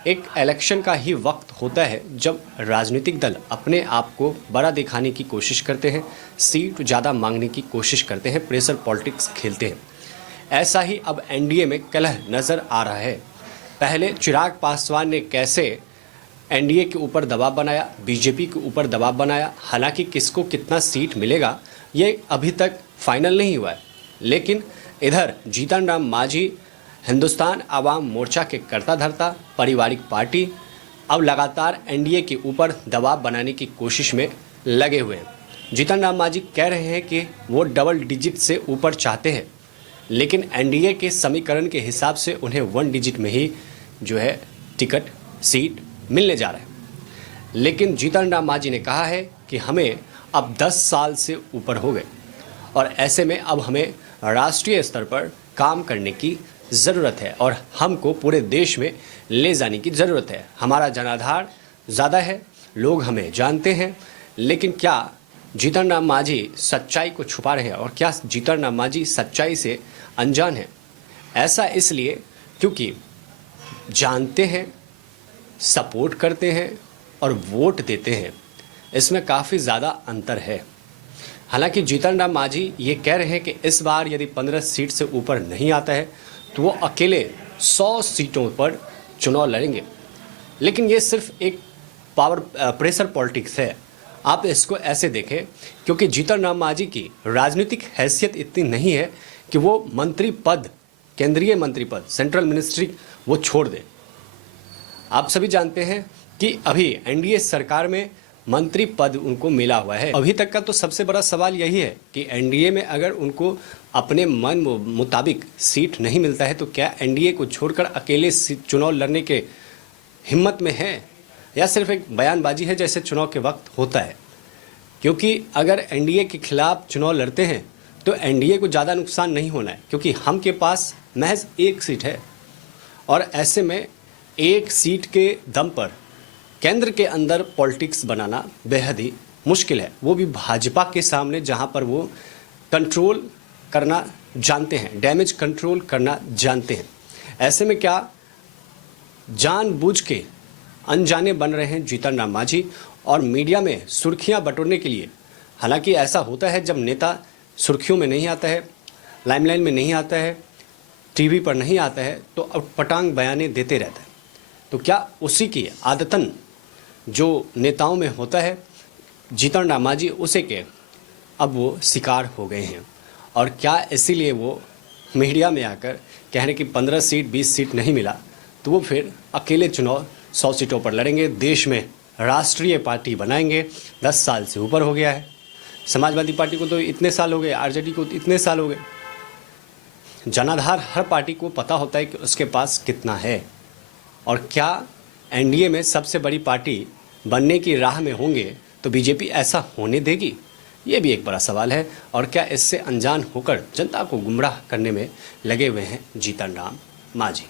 एक इलेक्शन का ही वक्त होता है जब राजनीतिक दल अपने आप को बड़ा दिखाने की कोशिश करते हैं, सीट ज़्यादा मांगने की कोशिश करते हैं, प्रेशर पॉलिटिक्स खेलते हैं। ऐसा ही अब एनडीए में कलह नज़र आ रहा है। पहले चिराग पासवान ने कैसे एनडीए के ऊपर दबाव बनाया, बीजेपी के ऊपर दबाव बनाया। हालांकि किसको कितना सीट मिलेगा ये अभी तक फाइनल नहीं हुआ है, लेकिन इधर जीतन राम मांझी हिंदुस्तान आवाम मोर्चा के कर्ता धर्ता पारिवारिक पार्टी अब लगातार एनडीए के ऊपर दबाव बनाने की कोशिश में लगे हुए हैं। जीतन राम मांझी कह रहे हैं कि वो डबल डिजिट से ऊपर चाहते हैं, लेकिन एनडीए के समीकरण के हिसाब से उन्हें 1 डिजिट में ही जो है टिकट सीट मिलने जा रहा है। लेकिन जीतन राम मांझी ने कहा है कि हमें अब 10 साल से ऊपर हो गए और ऐसे में अब हमें राष्ट्रीय स्तर पर काम करने की ज़रूरत है और हमको पूरे देश में ले जाने की ज़रूरत है। हमारा जनाधार ज़्यादा है, लोग हमें जानते हैं, लेकिन क्या जीतन राम मांझी सच्चाई को छुपा रहे हैं और क्या जीतन राम मांझी सच्चाई से अनजान है? ऐसा इसलिए क्योंकि जानते हैं, सपोर्ट करते हैं और वोट देते हैं, इसमें काफ़ी ज़्यादा अंतर है। हालांकि जीतन राम मांझी ये कह रहे हैं कि इस बार यदि 15 सीट से ऊपर नहीं आता है तो वो अकेले 100 सीटों पर चुनाव लड़ेंगे, लेकिन ये सिर्फ एक प्रेशर पॉलिटिक्स है। आप इसको ऐसे देखें, क्योंकि जीतन राम मांझी की राजनीतिक हैसियत इतनी नहीं है कि वो मंत्री पद, केंद्रीय मंत्री पद, सेंट्रल मिनिस्ट्री वो छोड़ दें। आप सभी जानते हैं कि अभी एनडीए सरकार में मंत्री पद उनको मिला हुआ है। अभी तक का तो सबसे बड़ा सवाल यही है कि एनडीए में अगर उनको अपने मन मुताबिक सीट नहीं मिलता है तो क्या एनडीए को छोड़कर अकेले चुनाव लड़ने के हिम्मत में है या सिर्फ एक बयानबाजी है जैसे चुनाव के वक्त होता है? क्योंकि अगर एनडीए के खिलाफ चुनाव लड़ते हैं तो एनडीए को ज़्यादा नुकसान नहीं होना है, क्योंकि हम के पास महज 1 सीट है और ऐसे में 1 सीट के दम पर केंद्र के अंदर पॉलिटिक्स बनाना बेहद ही मुश्किल है, वो भी भाजपा के सामने जहां पर वो कंट्रोल करना जानते हैं, डैमेज कंट्रोल करना जानते हैं। ऐसे में क्या जानबूझ के अनजाने बन रहे हैं जीतन राम मांझी और मीडिया में सुर्खियां बटोरने के लिए? हालांकि ऐसा होता है जब नेता सुर्खियों में नहीं आता है, लाइमलाइन में नहीं आता है, टीवी पर नहीं आता है तो अब पटांग बयाने देते रहता है। तो क्या उसी की आदतन जो नेताओं में होता है, जीतन राम मांझी उसे के अब वो शिकार हो गए हैं और क्या इसीलिए वो मीडिया में आकर कह रहे कि 15 सीट 20 सीट नहीं मिला तो वो फिर अकेले चुनाव 100 सीटों पर लड़ेंगे, देश में राष्ट्रीय पार्टी बनाएंगे। 10 साल से ऊपर हो गया है, समाजवादी पार्टी को तो इतने साल हो गए, आरजेडी को इतने साल हो गए। जनाधार हर पार्टी को पता होता है कि उसके पास कितना है और क्या एनडीए में सबसे बड़ी पार्टी बनने की राह में होंगे तो बीजेपी ऐसा होने देगी? ये भी एक बड़ा सवाल है। और क्या इससे अनजान होकर जनता को गुमराह करने में लगे हुए हैं जीतन राम मांझी?